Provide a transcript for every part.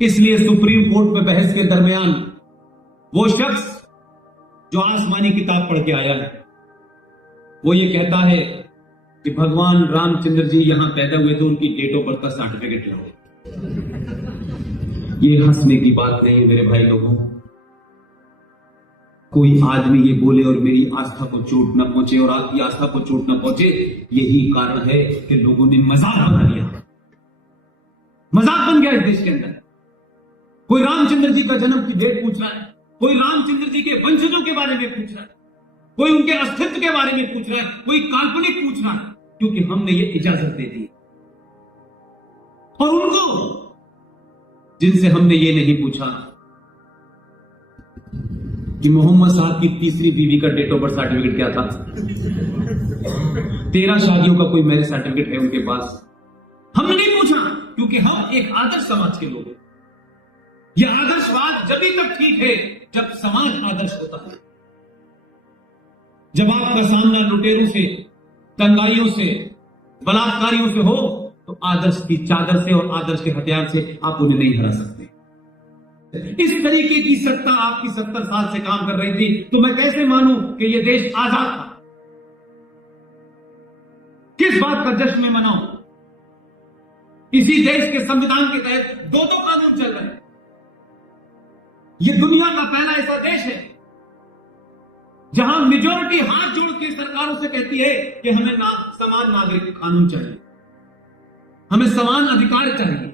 इसलिए supreme court में बहस के दरमियान वो शख्स जो आसमानी किताब पढ़ के आया है, वो ये कहता है कि भगवान रामचंद्र जी यहां पैदा हुए तो उनकी डेट ऑफ बर्थ का सर्टिफिकेट लाओ। ये हंसने की बात नहीं है मेरे भाई लोगों। कोई आदमी ये बोले और मेरी आस्था को चोट न पहुंचे और आपकी आस्था को चोट न पहुंचे, यही कारण है कि लोगों ने मजाक बना लिया। मजाक बन गया इस देश के अंदर। कोई रामचंद्र जी का जन्म की डेट पूछ रहा है, कोई रामचंद्र जी के वंशजों के बारे में पूछ रहा है, कोई उनके अस्तित्व के बारे में पूछ रहा है, कोई काल्पनिक पूछ रहा है, क्योंकि हमने ये इजाजत दे दी। और उनको जिनसे हमने ये नहीं पूछा कि मोहम्मद साहब की तीसरी बीवी का डेट ऑफ बर्थ सर्टिफिकेट क्या था, 13 शादियों का कोई मैरिज सर्टिफिकेट है उनके पास, हमने नहीं पूछा, क्योंकि हम एक आदर्श समाज के लोग हैं। यह आदर्शवाद जब तक ठीक है जब समाज आदर्श होता है। जब आपका सामना लुटेरों से, दंगाइयों से, बलात्कारियों से हो, तो आदर्श की चादर से और आदर्श के हथियार से आप उन्हें नहीं हरा सकते। इस तरीके की सत्ता आपकी 70 साल से काम कर रही थी, तो मैं कैसे मानूं कि यह देश आजाद था? किस बात का जश्न में मनाऊं? इसी देश के संविधान के तहत 2 कानून चल रहे हैं। यह दुनिया का पहला ऐसा देश है जहां मेजॉरिटी हाथ जोड़ के सरकारों से कहती है कि हमें समान नागरिक कानून चाहिए, हमें समान अधिकार चाहिए।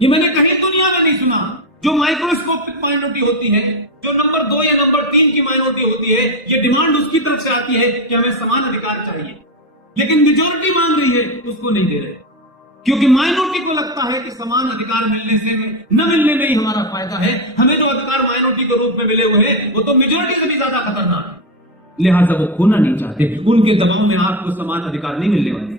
ये मैंने कहीं दुनिया में नहीं सुना। जो माइक्रोस्कोपिक माइनॉरिटी होती है, जो नंबर 2 या नंबर 3 की माइनॉरिटी होती है, ये डिमांड उसकी तरफ से आती है कि हमें समान अधिकार चाहिए, लेकिन मेजॉरिटी मांग रही है, उसको नहीं दे रहे, क्योंकि माइनॉरिटी को लगता है कि समान अधिकार मिलने से न मिलने में ही हमारा फायदा है। हमें जो अधिकार माइनॉरिटी के रूप में मिले हुए हैं वो तो मेजॉरिटी से भी ज्यादा खतरनाक है, लिहाजा वो खोना नहीं चाहते। उनके दबाव में आपको समान अधिकार नहीं मिलने वाले।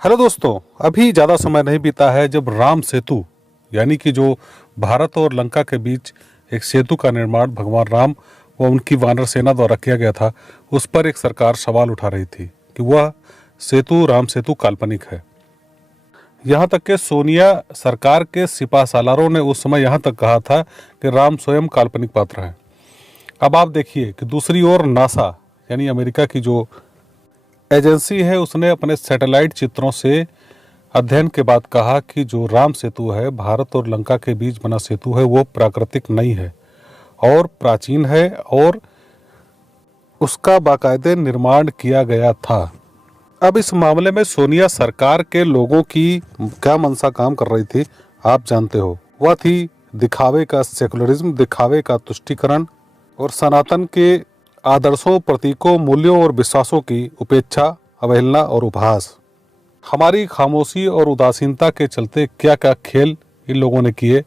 हेलो दोस्तों, अभी ज़्यादा समय नहीं बीता है जब राम सेतु यानी कि जो भारत और लंका के बीच एक सेतु का निर्माण भगवान राम व उनकी वानर सेना द्वारा किया गया था, उस पर एक सरकार सवाल उठा रही थी कि वह सेतु राम सेतु काल्पनिक है। यहाँ तक कि सोनिया सरकार के सिपाहसालारों ने उस समय यहाँ तक कहा था कि राम स्वयं काल्पनिक पात्र हैं। अब आप देखिए कि दूसरी ओर नासा यानी अमेरिका की जो एजेंसी है, उसने अपने सैटेलाइट चित्रों से अध्ययन के बाद कहा कि जो राम सेतु है, भारत और लंका के बीच बना सेतु है, वो प्राकृतिक नहीं है और प्राचीन है और उसका बाकायदे निर्माण किया गया था। अब इस मामले में सोनिया सरकार के लोगों की क्या मंशा काम कर रही थी आप जानते हो। वह थी दिखावे का सेकुलरिज्म, दिखावे का तुष्टीकरण और सनातन के आदर्शों, प्रतीकों, मूल्यों और विश्वासों की उपेक्षा, अवहेलना और उपहास। हमारी खामोशी और उदासीनता के चलते क्या क्या खेल इन लोगों ने किए,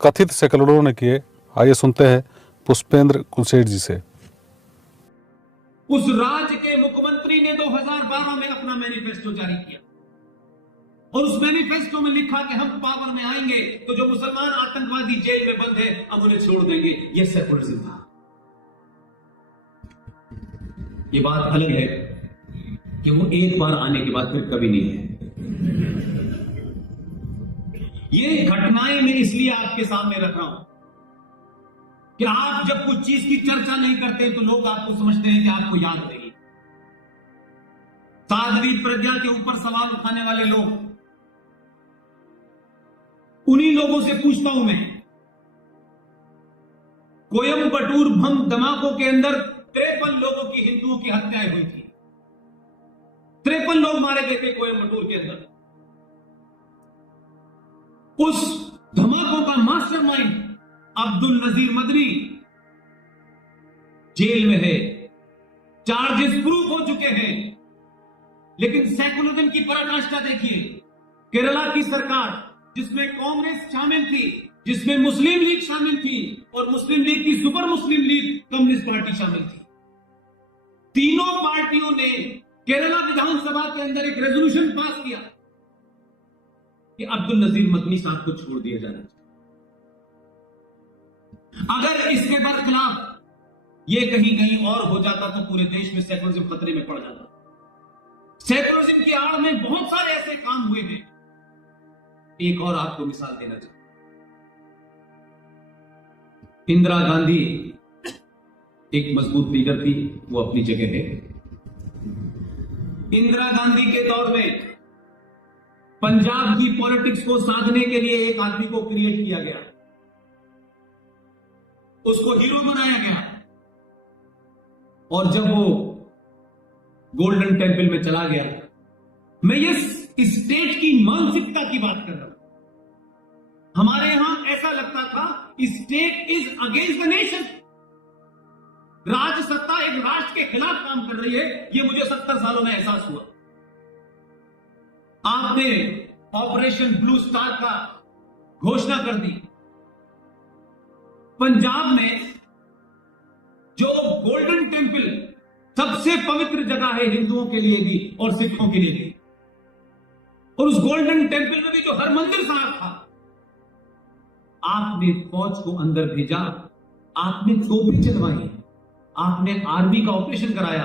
कथित सेकुलरों ने किए। आइए सुनते हैं पुष्पेंद्र कुलशेठ जी से। उस राज्य के मुख्यमंत्री ने 2012 में अपना मैनिफेस्टो जारी किया और उस मैनिफेस्टो में लिखा कि हम पावर में आएंगे तो जो मुसलमान आतंकवादी जेल में बंद है हम उन्हें छोड़ देंगे। यह सेकुलरिज्म था। ये बात अलग है कि वो एक बार आने के बाद फिर कभी नहीं है। ये घटनाएं मैं इसलिए आपके सामने रख रहा हूं कि आप जब कुछ चीज की चर्चा नहीं करते तो लोग आपको समझते हैं कि आपको याद रहेगी। साध्वी प्रज्ञा के ऊपर सवाल उठाने वाले लोग, उन्हीं लोगों से पूछता हूं मैं। कोयम्बटूर बम धमाकों के अंदर 53 लोगों की, हिंदुओं की हत्याएं हुई थी। 53 लोग मारे गए थे कोयम्बटूर के अंदर। उस धमाकों का मास्टरमाइंड अब्दुल नजीर मदनी जेल में है, चार्जेस प्रूफ हो चुके हैं। लेकिन सेकुलरिज्म की पराकाष्ठा देखिए। केरला की सरकार जिसमें कांग्रेस शामिल थी, जिसमें मुस्लिम लीग शामिल थी और मुस्लिम लीग की सुपर मुस्लिम लीग कम्युनिस्ट पार्टी शामिल थी, तीनों पार्टियों ने केरला विधानसभा के अंदर एक रेजोल्यूशन पास किया कि अब्दुल नजीर मदनी साहब को छोड़ दिया जाना चाहिए। अगर इसके बरखिलाफ ये कहीं और हो जाता तो पूरे देश में सेकुलरिज्म खतरे में पड़ जाता। सेकुलरिज्म की आड़ में बहुत सारे ऐसे काम हुए हैं एक और आपको मिसाल देना चाहता हूं। इंदिरा गांधी एक मजबूत लीडर थी, वो अपनी जगह है। इंदिरा गांधी के दौर में पंजाब की पॉलिटिक्स को साधने के लिए एक आदमी को क्रिएट किया गया, उसको हीरो बनाया गया, और जब वो गोल्डन टेम्पल में चला गया, मैं ये स्टेट की मानसिकता की बात कर रहा हूं। हमारे यहां ऐसा लगता था state is against the nation, राज सत्ता एक राष्ट्र के खिलाफ काम कर रही है। ये मुझे 70 सालों में एहसास हुआ। आपने ऑपरेशन ब्लू स्टार का घोषणा कर दी। पंजाब में जो गोल्डन टेम्पल सबसे पवित्र जगह है हिंदुओं के लिए भी और सिखों के लिए भी, और उस गोल्डन टेम्पल में भी जो हरमंदिर साहब था, आपने फौज को अंदर भेजा, आपने तोपें चलवाई, आपने आर्मी का ऑपरेशन कराया,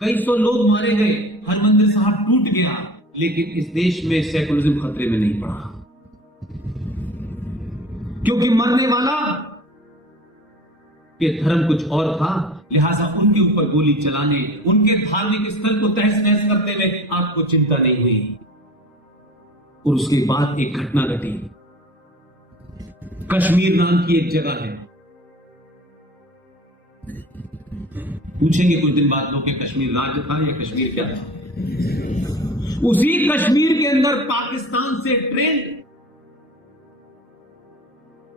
कई सौ लोग मारे गए, हरमंदिर साहब टूट गया, लेकिन इस देश में सेकुलरिज्म खतरे में नहीं पड़ा, क्योंकि मरने वाला के धर्म कुछ और था। लिहाजा उनके ऊपर गोली चलाने, उनके धार्मिक स्थल को तहस नहस करते हुए आपको चिंता नहीं हुई। और उसके बाद एक घटना घटी। कश्मीर नाम की एक जगह है, पूछेंगे कुछ दिन बाद लोग कि कश्मीर राज्य था या कश्मीर क्या था। उसी कश्मीर के अंदर पाकिस्तान से ट्रेंड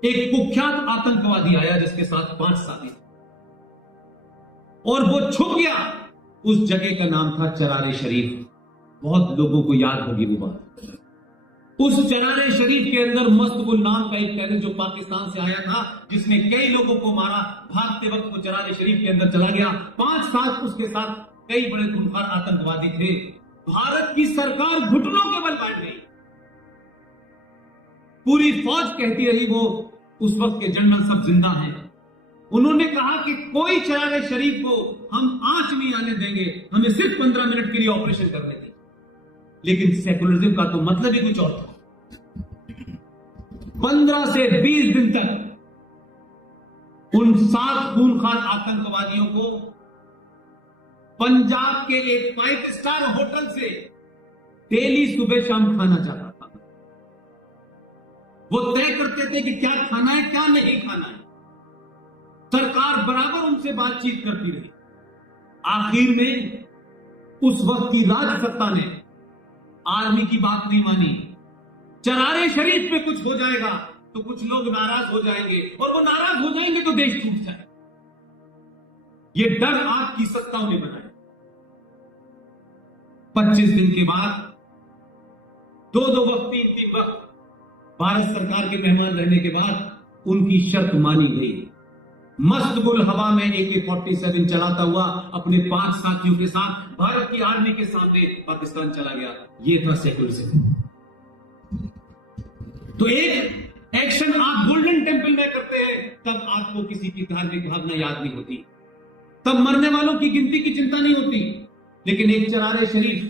एक कुख्यात आतंकवादी आया जिसके साथ 5 साथी, और वो छुप गया। उस जगह का नाम था चरारे शरीफ। बहुत लोगों को याद होगी वो बात। उस चरारे शरीफ के अंदर मस्तगुल नाम का एक टेररिस्ट जो पाकिस्तान से आया था, जिसने कई लोगों को मारा, भागते वक्त वो चरारे शरीफ के अंदर चला गया। 5 साथ उसके साथ कई बड़े खूंखार आतंकवादी थे। भारत की सरकार घुटनों के बल बैठ गई। पूरी फौज कहती रही, वो उस वक्त के जनरल सब जिंदा हैं, उन्होंने कहा कि कोई चरारे शरीफ को हम आंच नहीं आने देंगे, हमें सिर्फ 15 मिनट के लिए ऑपरेशन करने दें। लेकिन सेकुलरिज्म का तो मतलब ही कुछ और था। 15 से 20 दिन तक उन 7 खूनखार आतंकवादियों को पंजाब के एक 5 स्टार होटल से डेली सुबह शाम खाना जाता था। वो तय करते थे कि क्या खाना है क्या नहीं खाना है। सरकार बराबर उनसे बातचीत करती रही। आखिर में उस वक्त की राज सत्ता ने आर्मी की बात नहीं मानी। चरारे शरीफ पे कुछ हो जाएगा तो कुछ लोग नाराज हो जाएंगे, और वो नाराज हो जाएंगे तो देश टूट जाए। ये डर आपकी सत्ताओं ने बनाया। 25 दिन के बाद 2-2 वक्त 3-3 वक्त भारत सरकार के मेहमान रहने के बाद उनकी शर्त मानी गई। मस्तगुल हवा में AK-47 चलाता हुआ अपने 5 साथियों के साथ भारत की आर्मी के सामने पाकिस्तान चला गया। ये था सेकुलरिज्म। तो एक एक्शन आप गोल्डन टेम्पल में करते हैं, तब आपको किसी की धार्मिक भावना याद नहीं होती, तब मरने वालों की गिनती की चिंता नहीं होती। लेकिन एक चरारे शरीफ,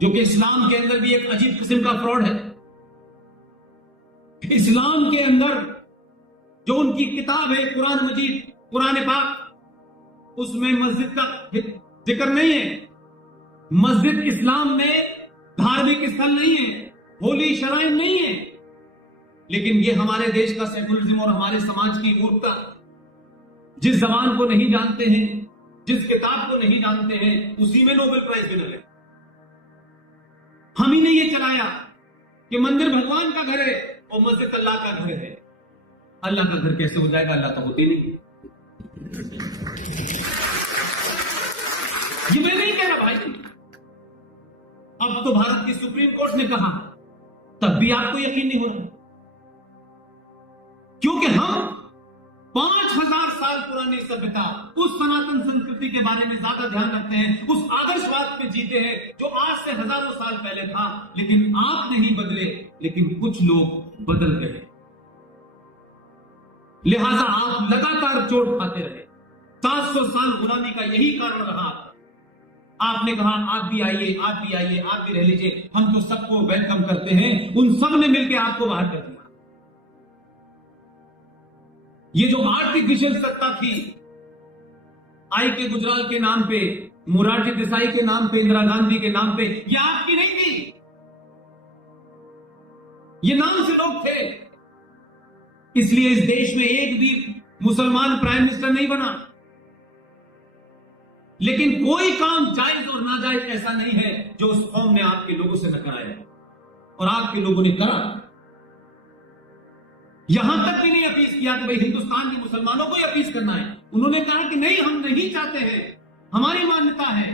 जो कि इस्लाम के अंदर भी एक अजीब किस्म का फ्रॉड है। इस्लाम के अंदर जो उनकी किताब है कुरान मजीद, कुरान पाक, उसमें मस्जिद का जिक्र नहीं है। मस्जिद इस्लाम में धार्मिक स्थल नहीं है, होली शराइन नहीं है। लेकिन ये हमारे देश का सेकुलरिज्म और हमारे समाज की मूर्खता, जिस जबान को नहीं जानते हैं, जिस किताब को नहीं जानते हैं, उसी में नोबेल प्राइज विनर है। हम ही ने ये चलाया कि मंदिर भगवान का घर है और मस्जिद अल्लाह का घर है। अल्लाह का घर कैसे हो जाएगा? अल्लाह तो होती नहीं। ये मैं नहीं कह रहा भाई, अब तो भारत की सुप्रीम कोर्ट ने कहा, तब भी आपको यकीन नहीं हो रहा, क्योंकि हम 5000 साल पुरानी सभ्यता, उस सनातन संस्कृति के बारे में ज्यादा ध्यान रखते हैं, उस आदर्शवाद पे जीते हैं जो आज से हजारों साल पहले था। लेकिन आप नहीं बदले, लेकिन कुछ लोग बदल गए। लिहाजा आप लगातार चोट खाते रहे। 700 साल गुलामी का यही कारण रहा। आपने कहा आप भी आइए, आप भी आइए, आप भी रह लीजिए, हम तो सबको वेलकम करते हैं, उन सब ने मिलकर आपको बाहर कर दिया। ये जो आर्टिफिशियल सत्ता थी, आई के गुजराल के नाम पे, मोरारजी देसाई के नाम पे, इंदिरा गांधी के नाम पे, ये आपकी नहीं थी। ये नाम से लोग थे। इसलिए इस देश में एक भी मुसलमान प्राइम मिनिस्टर नहीं बना। लेकिन कोई काम जायज और नाजायज ऐसा नहीं है जो उस कौम ने आपके लोगों से न कराया, और आपके लोगों ने करा। यहां तक भी नहीं अपील किया कि भाई हिंदुस्तान के मुसलमानों को ही अपील करना है। उन्होंने कहा कि नहीं, हम नहीं चाहते हैं, हमारी मान्यता है,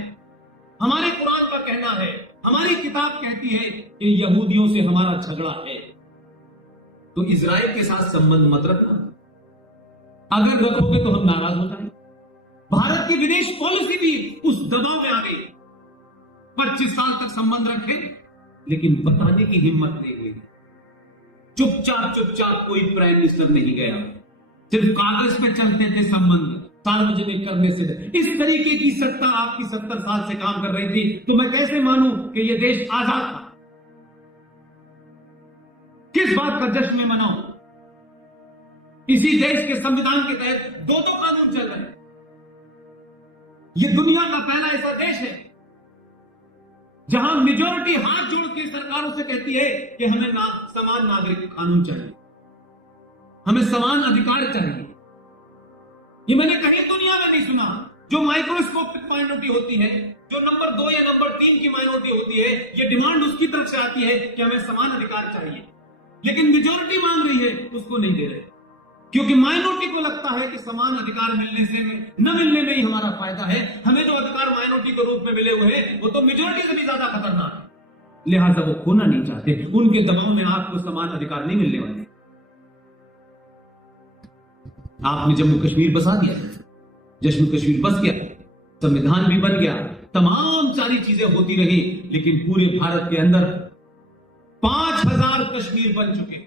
हमारे कुरान का कहना है, हमारी किताब कहती है कि यहूदियों से हमारा झगड़ा है, तो इजराइल के साथ संबंध मत रखना। अगर रखोगे तो हम नाराज हो जाएंगे। भारत की विदेश पॉलिसी भी उस दबाव में आ गई। 25 साल तक संबंध रखे, लेकिन बताने की हिम्मत नहीं हुई। चुपचाप कोई प्राइम मिनिस्टर नहीं गया, सिर्फ कागज पे चलते थे संबंध, सार्वजनिक करने से। इस तरीके की सत्ता आपकी 70 साल से काम कर रही थी, तो मैं कैसे मानूं कि यह देश आजाद था? किस बात का जश्न में मनाऊं? इसी देश के संविधान के तहत 2 कानून चल रहे हैं। यह दुनिया का पहला ऐसा देश है जहां मेजॉरिटी हाथ जोड़ के सरकारों से कहती है कि हमें समान नागरिक कानून चाहिए, हमें समान अधिकार चाहिए। ये मैंने कहीं दुनिया में नहीं सुना। जो माइक्रोस्कोपिक माइनॉरिटी होती है, जो नंबर 2 या नंबर 3 की माइनॉरिटी होती है, ये डिमांड उसकी तरफ से आती है कि हमें समान अधिकार चाहिए, लेकिन मेजॉरिटी मांग रही है, उसको नहीं दे रहे, क्योंकि माइनॉरिटी को लगता है कि समान अधिकार मिलने से न मिलने में ही हमारा फायदा है। हमें जो अधिकार माइनॉरिटी के रूप में मिले हुए हैं वो तो मेजॉरिटी से भी ज्यादा खतरनाक है, लिहाजा वो खोना नहीं चाहते। उनके दबाव में आपको समान अधिकार नहीं मिलने वाले। आपने जम्मू कश्मीर बसा दिया, जम्मू कश्मीर बस गया, संविधान भी बन गया, तमाम सारी चीजें होती रही, लेकिन पूरे भारत के अंदर 5000 कश्मीर बन चुके।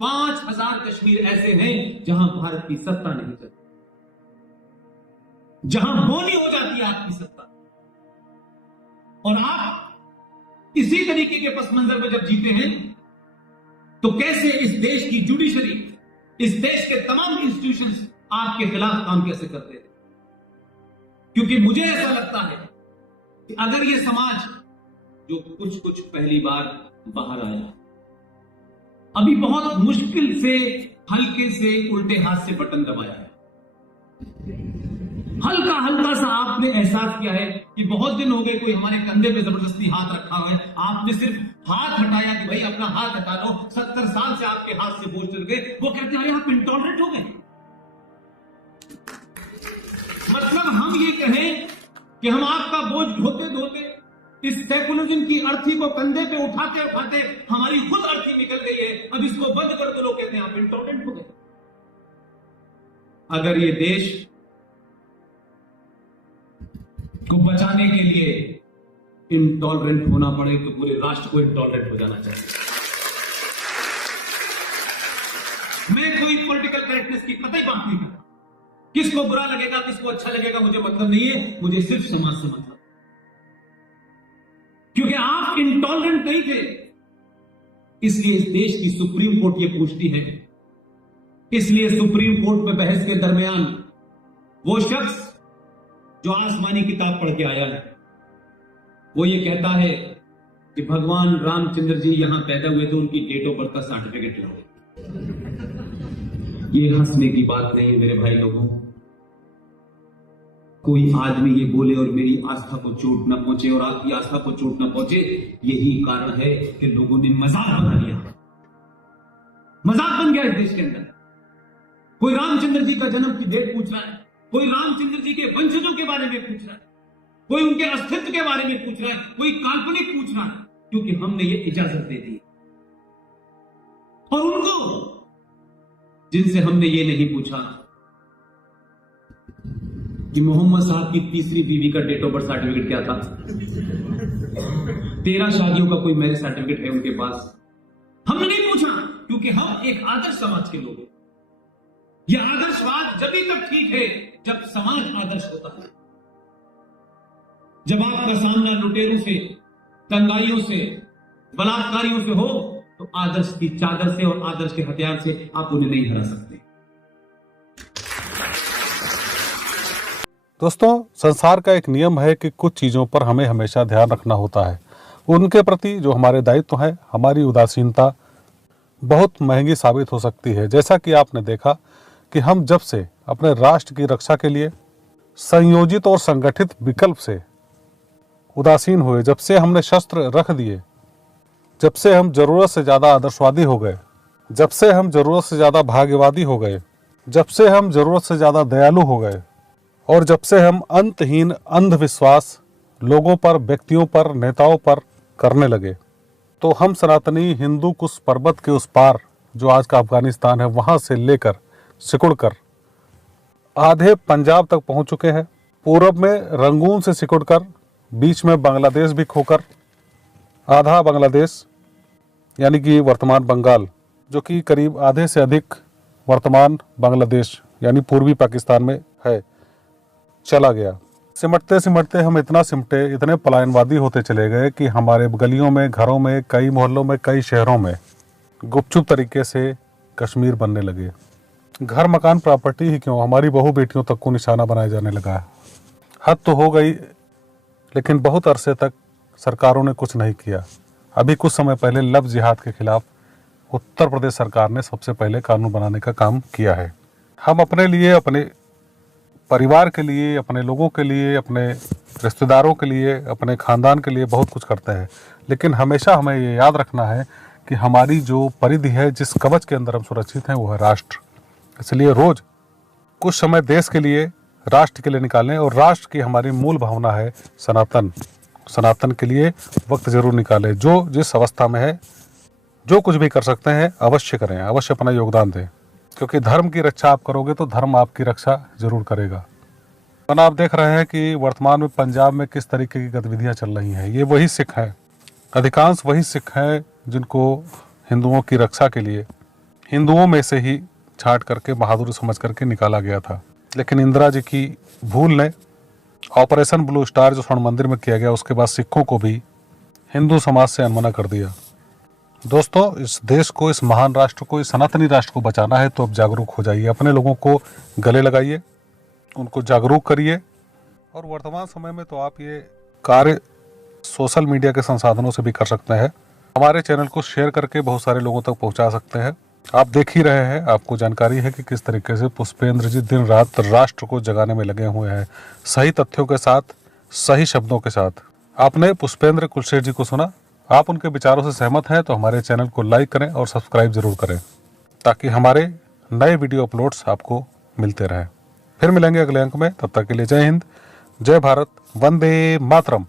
5000 कश्मीर ऐसे हैं जहां भारत की सत्ता नहीं चलती, जहां बोली हो जाती है आपकी सत्ता। और आप इसी तरीके के पस मंजर में जब जीते हैं, तो कैसे इस देश की जुडिशरी, इस देश के तमाम इंस्टीट्यूशंस आपके खिलाफ काम कैसे करते थे? क्योंकि मुझे ऐसा लगता है कि अगर ये समाज जो कुछ पहली बार बाहर आया, अभी बहुत मुश्किल से हल्के से उल्टे हाथ से बटन दबाया है, हल्का सा आपने एहसास किया है कि बहुत दिन हो गए कोई हमारे कंधे पे जबरदस्ती हाथ रखा हुआ है, आपने सिर्फ हाथ हटाया कि भाई अपना हाथ हटा लो। 70 साल से आपके हाथ से बोझ चल गए। वो कहते हैं आप इंटॉलरेंट हो गए। मतलब हम ये कहें कि हम आपका बोझ ढोते ढोते इस सेकुलरिज्म की अर्थी को कंधे पे उठाते उठाते हमारी खुद अर्थी निकल गई है, अब इसको बंद कर दो। लोग कहते हैं आप इंटॉलरेंट हो गए। अगर ये देश को बचाने के लिए इंटॉलरेंट होना पड़े तो पूरे राष्ट्र को इंटॉलरेंट हो जाना चाहिए। मैं कोई पॉलिटिकल करेक्टनेस की कतई बात नहीं करता। किसको बुरा लगेगा, किसको अच्छा लगेगा, मुझे मतलब नहीं है। मुझे सिर्फ समाज से मतलब, क्योंकि आप इंटॉलरेंट नहीं थे, इसलिए इस देश की सुप्रीम कोर्ट ये पूछती है। इसलिए सुप्रीम कोर्ट में बहस के दरमियान वो शख्स जो आसमानी किताब पढ़ के आया है, वो ये कहता है कि भगवान रामचंद्र जी यहां पैदा हुए तो उनकी डेट ऑफ बर्थ का सर्टिफिकेट लाओ। ये हंसने की बात नहीं है मेरे भाई लोगों। कोई आदमी ये बोले और मेरी आस्था को चोट न पहुंचे और आपकी आस्था को चोट न पहुंचे, यही कारण है कि लोगों ने मजाक बना लिया। मजाक बन गया इस देश के अंदर। कोई रामचंद्र जी का जन्म की डेट पूछ रहा है, कोई रामचंद्र जी के वंशजों के बारे में पूछ रहा है, कोई उनके अस्तित्व के बारे में पूछ रहा है, कोई काल्पनिक पूछ रहा है, क्योंकि हमने ये इजाजत दे दी। और उनको जिनसे हमने ये नहीं पूछा कि मोहम्मद साहब की तीसरी बीवी का डेट ऑफ बर्थ सर्टिफिकेट क्या था, 13 शादियों का कोई मैरिज सर्टिफिकेट है उनके पास, हमने नहीं पूछा, क्योंकि हम एक आदर्श समाज के लोग हैं। यह आदर्शवाद जब तक ठीक है जब समाज आदर्श होता है। जब आपका सामना लुटेरों से, दंगाइयों से, बलात्कारियों से हो, तो आदर्श की चादर से और आदर्श के हथियार से आप उन्हें नहीं हरा सकते। दोस्तों, संसार का एक नियम है कि कुछ चीज़ों पर हमें हमेशा ध्यान रखना होता है। उनके प्रति जो हमारे दायित्व है, हमारी उदासीनता बहुत महंगी साबित हो सकती है। जैसा कि आपने देखा कि हम जब से अपने राष्ट्र की रक्षा के लिए संयोजित और संगठित विकल्प से उदासीन हुए, जब से हमने शस्त्र रख दिए, जब से हम जरूरत से ज़्यादा आदर्शवादी हो गए, जब से हम जरूरत से ज़्यादा भाग्यवादी हो गए, जब से हम जरूरत से ज़्यादा दयालु हो गए और जब से हम अंतहीन अंधविश्वास लोगों पर, व्यक्तियों पर, नेताओं पर करने लगे, तो हम सनातनी हिंदू कुछ पर्वत के उस पार, जो आज का अफगानिस्तान है, वहाँ से लेकर सिकुड़कर आधे पंजाब तक पहुँच चुके हैं। पूरब में रंगून से सिकुड़कर बीच में बांग्लादेश भी खोकर आधा बांग्लादेश यानी कि वर्तमान बंगाल, जो कि करीब आधे से अधिक वर्तमान बांग्लादेश यानी पूर्वी पाकिस्तान में है, चला गया। सिमटते सिमटते हम इतना सिमटे, इतने पलायनवादी होते चले गए कि हमारे गलियों में, घरों में, कई मोहल्लों में, कई शहरों में गुपचुप तरीके से कश्मीर बनने लगे। घर मकान प्रॉपर्टी ही क्यों, हमारी बहू बेटियों तक को निशाना बनाया जाने लगा। हद तो हो गई, लेकिन बहुत अरसे तक सरकारों ने कुछ नहीं किया। अभी कुछ समय पहले लव जिहाद के खिलाफ उत्तर प्रदेश सरकार ने सबसे पहले कानून बनाने का काम किया है। हम अपने लिए, अपने परिवार के लिए, अपने लोगों के लिए, अपने रिश्तेदारों के लिए, अपने खानदान के लिए बहुत कुछ करते हैं, लेकिन हमेशा हमें ये याद रखना है कि हमारी जो परिधि है, जिस कवच के अंदर हम सुरक्षित हैं, वो है राष्ट्र। इसलिए रोज कुछ समय देश के लिए, राष्ट्र के लिए निकालें, और राष्ट्र की हमारी मूल भावना है सनातन। सनातन के लिए वक्त जरूर निकालें। जो जिस अवस्था में है, जो कुछ भी कर सकते हैं अवश्य करें, अवश्य अपना योगदान दें, क्योंकि धर्म की रक्षा आप करोगे तो धर्म आपकी रक्षा जरूर करेगा। और आप देख रहे हैं कि वर्तमान में पंजाब में किस तरीके की गतिविधियां चल रही हैं। ये वही सिख हैं, अधिकांश वही सिख हैं जिनको हिंदुओं की रक्षा के लिए हिंदुओं में से ही छांट करके बहादुर समझ करके निकाला गया था। लेकिन इंदिरा जी की भूल ने ऑपरेशन ब्लू स्टार जो स्वर्ण मंदिर में किया गया, उसके बाद सिखों को भी हिंदू समाज से अनमना कर दिया। दोस्तों, इस देश को, इस महान राष्ट्र को, इस सनातनी राष्ट्र को बचाना है तो अब जागरूक हो जाइए। अपने लोगों को गले लगाइए, उनको जागरूक करिए। और वर्तमान समय में तो आप ये कार्य सोशल मीडिया के संसाधनों से भी कर सकते हैं। हमारे चैनल को शेयर करके बहुत सारे लोगों तक पहुंचा सकते हैं। आप देख ही रहे हैं, आपको जानकारी है कि किस तरीके से पुष्पेंद्र जी दिन रात राष्ट्र को जगाने में लगे हुए हैं, सही तथ्यों के साथ, सही शब्दों के साथ। आपने पुष्पेंद्र कुलशेठ जी को सुना। आप उनके विचारों से सहमत हैं तो हमारे चैनल को लाइक करें और सब्सक्राइब जरूर करें, ताकि हमारे नए वीडियो अपलोड्स आपको मिलते रहें। फिर मिलेंगे अगले अंक में, तब तक के लिए जय हिंद, जय भारत, वंदे मातरम।